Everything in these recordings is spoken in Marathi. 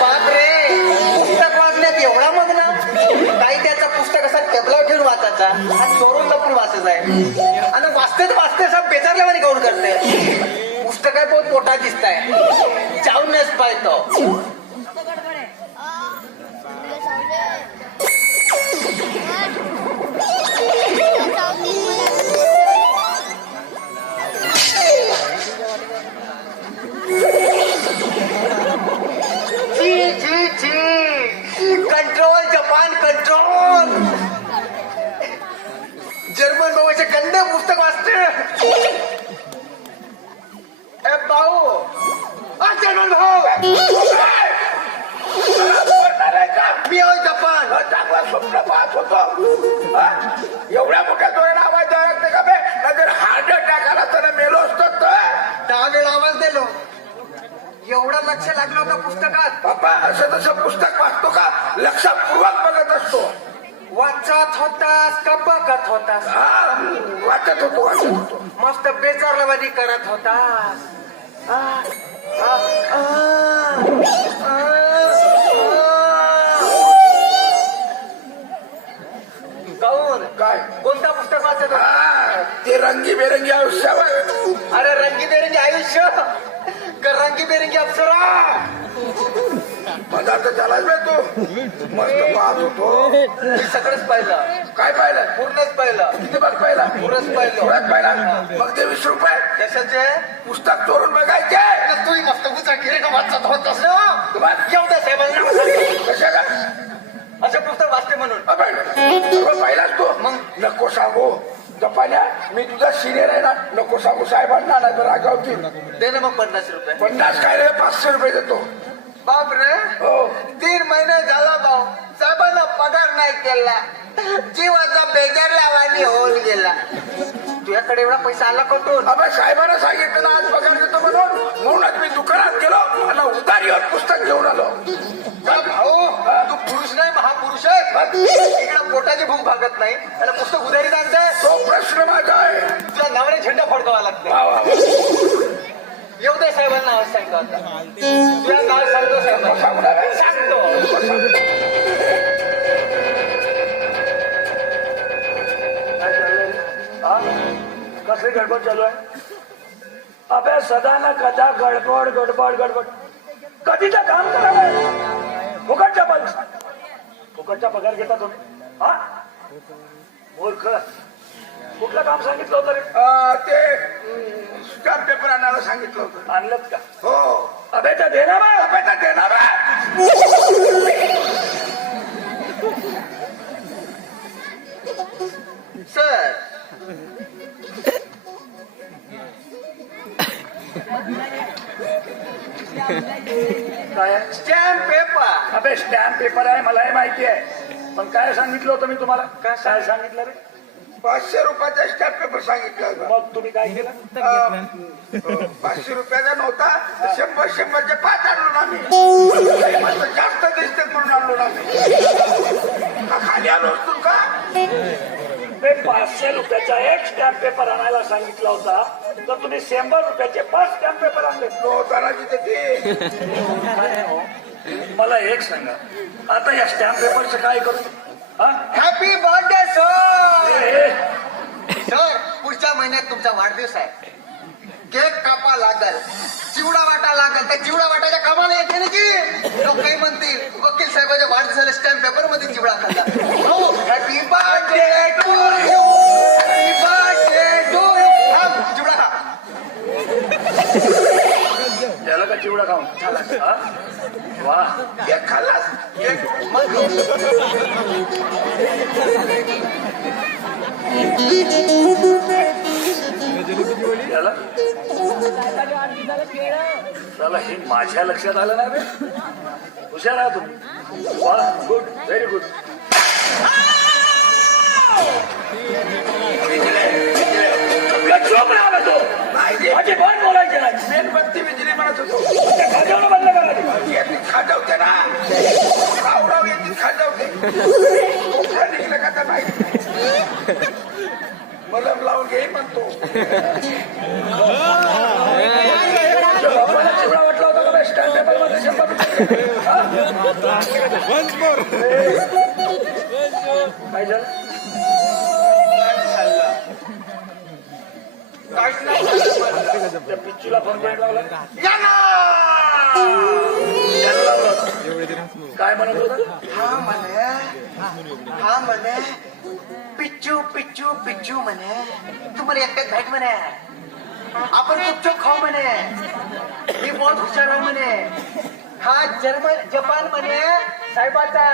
बापरे पुस्तक वाचण्यात एवढा मग ना. काही त्याचा पुस्तक असा टेबलावर ठेवून वाचायचा. आणि चोरून लपून वाचत आहे. आणि वाचतेच वाचते सब बेचारल्यावानी कौन करते? पुस्तक आहे बहुत मोठा दिसत आहे जाऊनच पाहतो. होतो? एवढ्या मोठ्या आवाज द्यावा लागते का बे? नंतर हार्ट अटॅक आला तर मेलो असतो वेळा आवाज दिलो. एवढं लक्ष लागलं होतं पुस्तकात. बाबा असं तसं पुस्तक वाचतो का? लक्षपूर्वक बघत असतो. वाचत होतास का बघत होतास? हा वाचत होतो वाचत होतो. मस्त बेचारल्यावानी करत होतास. आ, आ, आ, आ, आ. काऊन काय कोणता पुस्तक वाचत होता हा ते रंगीबेरंगी आयुष्यावर अरे रंगीबेरंगी आयुष्य. का रंगीबेरंगी अप्सरा. पदार्थ झालाच बे तू. मस्त पाहत होतो. मी सगळंच पाहिलं. काय पाहिलं? पूर्णच पाहिलं. किती बघ पाहिला? पूर्णच पाहिलं. थोड्यात पाहिला? मग ते वीस रुपये. कशाचे? पुस्तक चोरून बघायचे. तू मस्त गुचा गिरे वाचत होतास ना तुम्हाला एवढ्या साहेबांना. सांगितलं. कशा का? असं पुस्तक वाचते म्हणून. पाहिलाच तू? मग? नको सांगू. जपान्या मी तुझा सिनियर आहे ना नको सांगू साहेबांना नाही तर रागावतील. दे ना मग पन्नास रुपये. पन्नास काय रे? पाचशे रुपये देतो. बाप रे. हो. तीन महिने झाला भाऊ. साहेबांना पगार नाही केला. जीवाचा बेजार लावानी होऊन गेला. तुझ्याकडे एवढा पैसा आला कुठून? अबे साहेबांना सांगितलं ना आज पगार देतो म्हणून. म्हणूनच मी दुकानात गेलो आणि उधारीवर पुस्तक घेऊन आलो. का भाऊ? तू पुरुष नाही महापुरुष आहे इकडे पोटाची भूक भागत नाही. आणि पुस्तक उधारीत आणताय तो प्रश्न माझा आहे. तुला नवरे झेंडा फडकावा लागते. येऊ दे साहेबांना आवाज सांगतो आता. तुला नाव सांगतो साहेबांना सांगू ना बे. सांगतो? कसली गडबड चालू आहे? अबे सदा ना कदा गडबड गडबड. गडबड कधीचं काम करावं फुकटचा पगार फुकटचा पगार घेता तुम्ही. हा? मूर्ख. कुठलं काम सांगितलं होतं रे? ते स्टॅम्प पेपर आणायला सांगितलं होतं. आणलं का? हो. अबे तर देणार अबे तर देणार सर. काय? Stamp paper. अबे स्टॅम्प पेपर आहे मलाही माहिती आहे. पण काय सांगितलं होतं मी तुम्हाला? काय काय सांगितलं रे? पाचशे रुपयाचा स्टॅम्प पेपर सांगितलं होतं. मग तुम्ही काय केलं? अं, पाचशे रुपयाचा नव्हता शंभर शंभरचे पाच आणलो ना आम्ही. मस्त जास्त दिसते म्हणून आणलो ना आम्ही. का खाली आलो असतो का? ते पाचशे रुपयाचा एक स्टॅम्प पेपर आणायला सांगितला होता तर तुम्ही शंभर रुपयाचे पाच स्टॅम्प पेपर आणले. तो ताराची तर ते मला एक सांगा आता या स्टॅम्प पेपरचं काय करू? हा? हॅपी बर्थडे सर सर पुढच्या महिन्यात तुमचा वाढदिवस आहे. केक कापा लागल चिवडा वाटा लागल त्या चिवडा वाटाच्या कामाला येते ना की? लोक काही म्हणतील वकील साहेबाच्या वाढदिवसाला स्टॅम्प पेपरमध्ये चिवडा खाल्ला. हो happy birthday to you happy birthday to you थांब चिवडा खा. त्याला का चिवडा खाऊन? वा. खाल्लास? मग? हे माझ्या लक्षात आलं नाही बे हुशार आहात तुम्ही. गुड व्हेरी गुड माझे पण बोलायचे मेणबत्ती विजली म्हणत होतो. बंद खाजवते ना. खाजवते कुठं निघलं का तर माहिती मलम लावून घे म्हणतो चलो, आपण चिवडा वाटला होता का स्टँड टेबलमध्ये शंभर रुपये हा? काय झालं काहीच नाही झालं मला. त्या पिच्चूला फोन काय म्हणत होता हा म्हणे. हा म्हणे. पिच्चू पिच्चू पिच्चू म्हणे. तुम्हाला एकट्यात भेट म्हणे. आपण गुपचूप खाऊ म्हणे. मी बहुत हुशार आहे म्हणे. हा जर्मन जपान म्हणे. साहेबाचा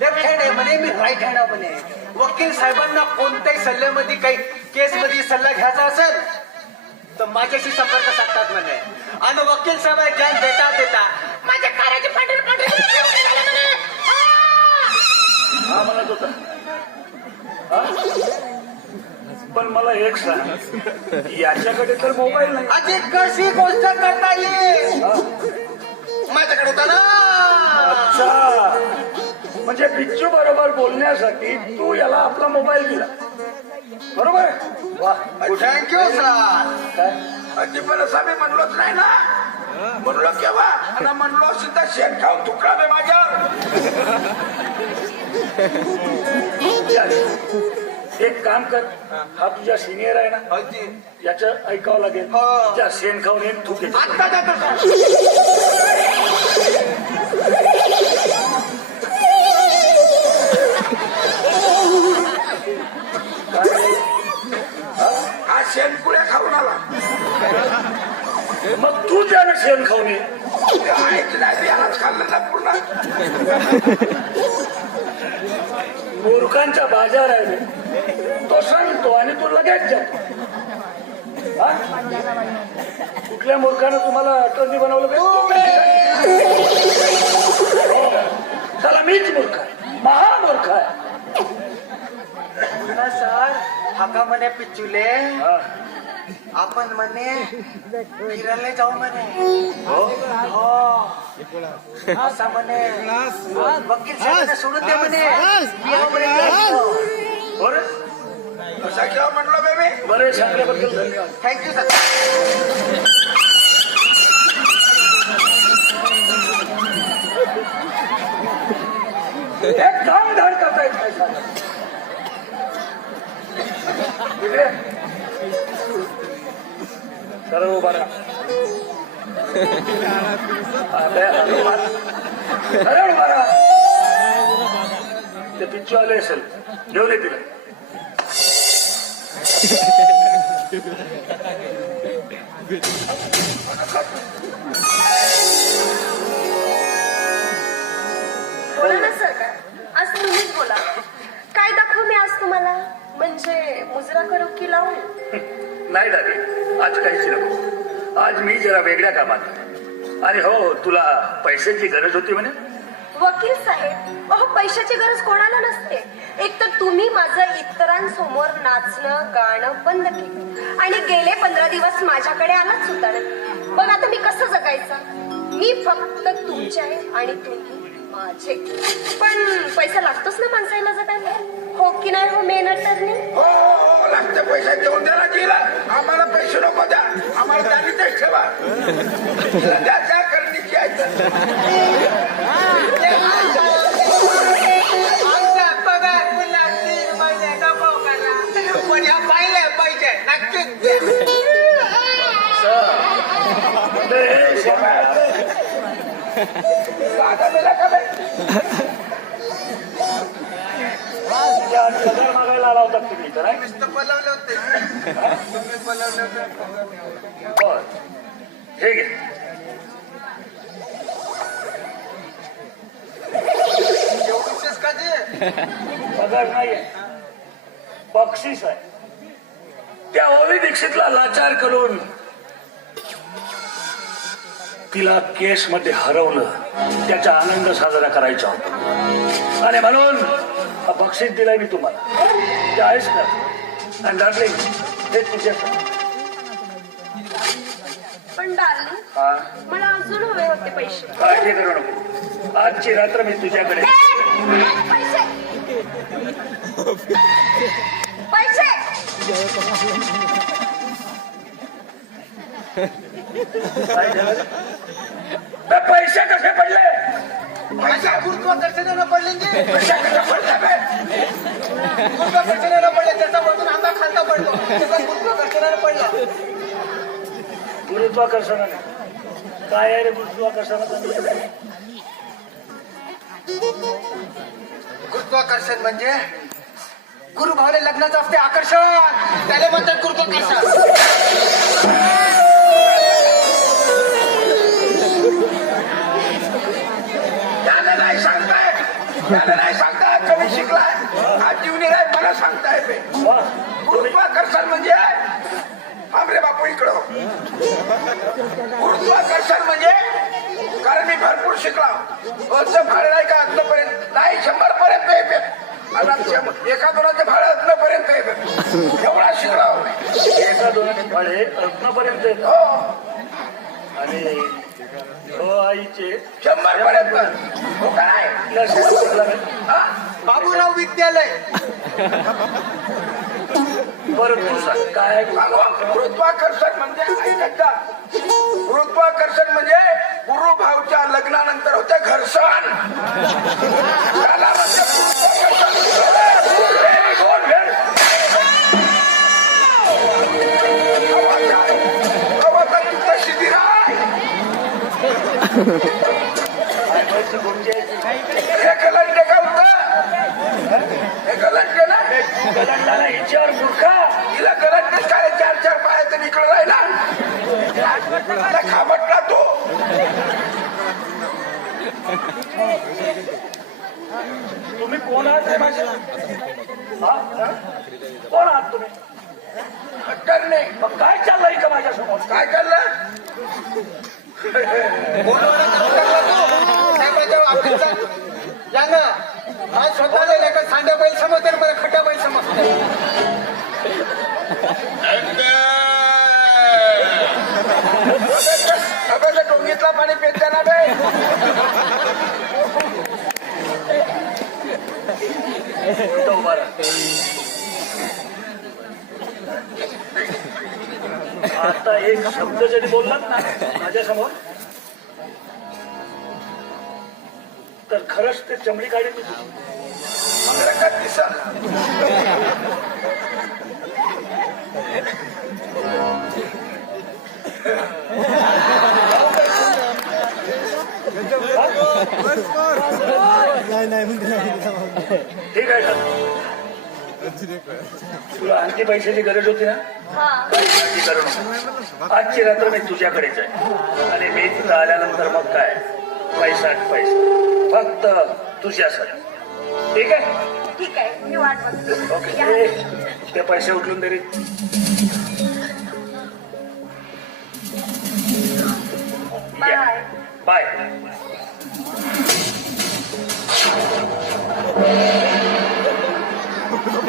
लेफ्ट हँड आहे म्हणे मी राईट हँड आहे म्हणे. वकील साहेबांना कोणत्याही सल्ल्यामध्ये काही केस मध्ये सल्ला घ्यायचा असेल तर माझ्याशी संपर्क साधतात म्हणे. आणि वकील साहेब ज्ञान देता देता. माझ्या काराचे पांढरे हा म्हणत होता पण मला एक सांग. याच्याकडे तर मोबाईल नाही. अशी कशी गोष्ट करता येईल? माझ्याकडे होता ना. अच्छा. म्हणजे बिच्चू बरोबर बोलण्यासाठी तू याला आपला मोबाईल दिला. बरोबर? वा. थँक्यू सर काय? अजिबात असं मी म्हणलोच नाही ना. म्हणलो केव्हा? आणि म्हणलो सुद्धा शेण खाऊन तुकडा बे माझ्यावर चालेल. एक काम कर हा. तुझा सिनियर आहे ना याचं ऐकावं लागेल. हो. त्या शेण खाऊन येईन तू घे. हा? शेण पुढे खाऊन आला. मग तू त्यानं शेण खाऊन ये. ना पूर्ण. मूर्खांचा बाजार आहे. तो सांगतो आणि तू लगेच जातो? कुठल्या मूर्खानं तुम्हाला अटर्नी बनवलं? हो. चला मीच मूर्ख आहे महामूर्ख आहे सर हा का म्हणे पिच्चुले हा. आपण म्हणे फिरायला जाऊ म्हणे. हो? हो. असं म्हणे. वकील साहेबांना सोडून द्या म्हणे. आहो. बरं कसा केव्हा म्हणलो बे मी बरे सांगल्याबद्दल धन्यवाद. थँक्यू सर एक काम धाड सरळ उभा राहा. अबे, अरे उभा राहा. सरळ उभा राहा. ते पिच्चू आले असेल घेऊन ये तिला बोला म्हणजे मुजरा करू की लावू नाही दादी आज काहीच नको. आज मी जरा वेगळ्या कामात. आणि हो तुला पैशाची गरज होती म्हणे? वकील साहेब अहो पैशाची गरज कोणाला नसते. एक तर तुम्ही माझं इतरांसमोर नाचणं गाणं बंद केलं. आणि गेले पंधरा दिवस माझ्याकडे आलाच सुद्धा नाही. मग आता मी कसं जगायचं? मी फक्त तुमचे आहे आणि तुम्ही माझे. पण पैसा लागतोच ना माणसाला जगायला हो की नाही हो मेन अटर्नी हो हो हो, लागते पैसे. देऊन द्या ना तिला आम्हाला पैसे नको द्या. आम्हाला त्यांनी तेच ठेवा. तिला द्या त्या करणीची आहे. तर. आता का मागायला आला होता तुम्ही तर बोलावले होते बोलावले होते बर पगार बक्षीस आहे. त्या ओवी दीक्षितला लाचार करून तिला केस मध्ये हरवलं त्याचा आनंद साजरा करायचा होता. आणि म्हणून बक्षीस दिलाय मी तुम्हाला. ते आहेस का आणि डार्लिंग हे तुझ्यासाठी. पण डार्लिंग मला अजून हवे होते पैसे. काळजी करू नको. आजची रात्र मी तुझ्याकडे पैसे! पैसे कसे पडले पैसा गुरुत्वाकर्षणानं पडले पैसे कसे पडले बे? गुरुत्वाकर्षणानं पडले त्याचा वरतून आंबा खालता पडलो त्याचा गुरुत्वाकर्षणानं पडला गुरुत्वाकर्षणाने काय आहे रे गुरुत्वाकर्षणाचं गुरुत्वाकर्षण म्हणजे गुरुभावले लग्नाचं असते आकर्षण. त्याला म्हणतात गुरुत्वाकर्षण त्याला नाही सांगताय कमी शिकलाय आज जीवनी नाही मला सांगताय वा गुरुत्वाकर्षण म्हणजे थांब रे बापू इकडं गुरुत्वाकर्षण म्हणजे कारण मी भरपूर शिकला वरचं भाडं नाही का आतापर्यंत नाही शंभर पर्यंत बे. आता शंभर- एका दोनाचं भाडं आतापर्यंत बे. एवढा शिकला हो. एका दोनाची भाडे रत्नापर्यंत. हो आणि हो आईचे शंभर पर्यंत हो का नाही. हा? बाबूराव विद्यालय बरं तू सांग काय? सांगू? गुरुत्वाकर्षण म्हणजे ऐकत जा. गुरुत्वाकर्षण म्हणजे गुरुभावच्या लग्नानंतर होते घर्षण त्याला गुरुत्वाकर्षण. चार मूर्खा तिला कलंड काय चार चार पायाचं निकडं राहिला त्या खामटला तो तुम्ही कोण आहात रे माझ्या कोण आहात तुम्ही करणे मग काय चाललंय? का माझ्यासमोर काय करलं साहेबाच्या ऑफिसचा स्वतःला लेखा सांड्या बैल समजते आणि बैल समजते डोंगीतला पाणी पेत बे आता एक शब्द जरी बोललात ना माझ्यासमोर तर खरंच ते चमडी काढेल मी ठीक आहे तुला आणखी पैशाची गरज होती ना? हा. काळजी करू नको. आजची रात्र मी तुझ्याकडेच आहे. आणि मी तिथं आल्यानंतर मग काय? पैसा पैसा. फक्त तुझ्यासाठी. ठीक आहे? ठीक आहे. मी वाट बघते. ओके. ते पैसे उचलून दे रे. बाय बाय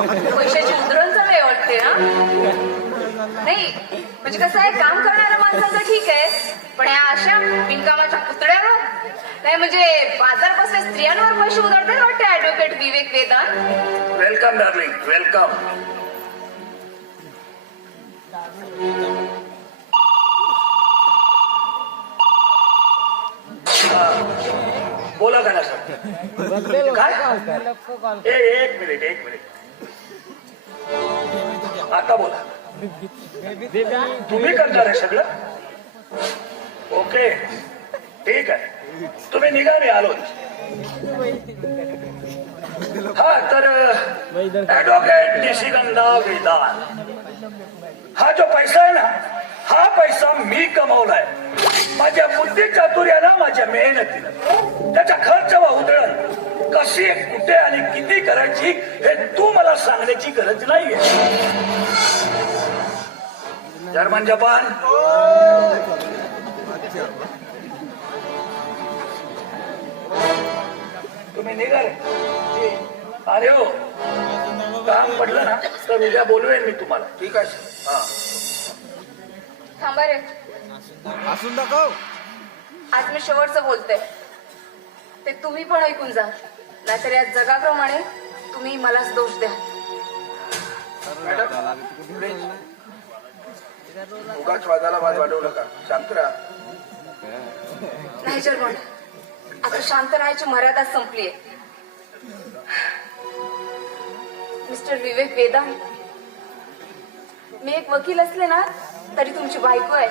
पैशाची उधळण चालू आहे वाटते ना नाही म्हणजे कसं आहे काम करणाऱ्या माणसाचं ठीक आहे पण ह्या अशा बिनकामाच्या पुतळ्यावर नाही म्हणजे बाजार बसल्या स्त्रियांवर पैसे उधळतात वाटते advocate Vivek Vedant? Welcome darling welcome बोला का ना सर काय? एक मिनिट एक मिनिट. आता बोला. तुम्ही करणार आहे सगळं? ओके. ठीक आहे. तुम्ही निघा मी आलो. हा तर ऍडव्होकेट निशिगंधा वेदान. हा जो पैसा आहे ना हा पैसा मी कमावलाय. माझ्या बुद्धी चातुर्याला माझ्या मेहनतीनं त्याचा खर्च व उधळण कशी कुठे किती करायची हे तू मला सांगण्याची गरज नाहीये. German Japan. तुम्ही निघाले अरे हो. काम पडलं ना तर उद्या बोलवेन मी तुम्हाला. ठीक आहे. हा. थांबा रे. असून दाखव. आज मी शेवटचं बोलते. ते तुम्ही पण ऐकून जा. नाहीतर या जगाप्रमाणे तुम्ही मलाच दोष द्या. उगाच वादाला वाद वाढवू नका. शांत राहा. नाही जर्मन. आता शांत राहायची मर्यादा संपलीये. मिस्टर विवेक वेदांत. मी एक वकील असले ना तरी तुमची बायको आहे.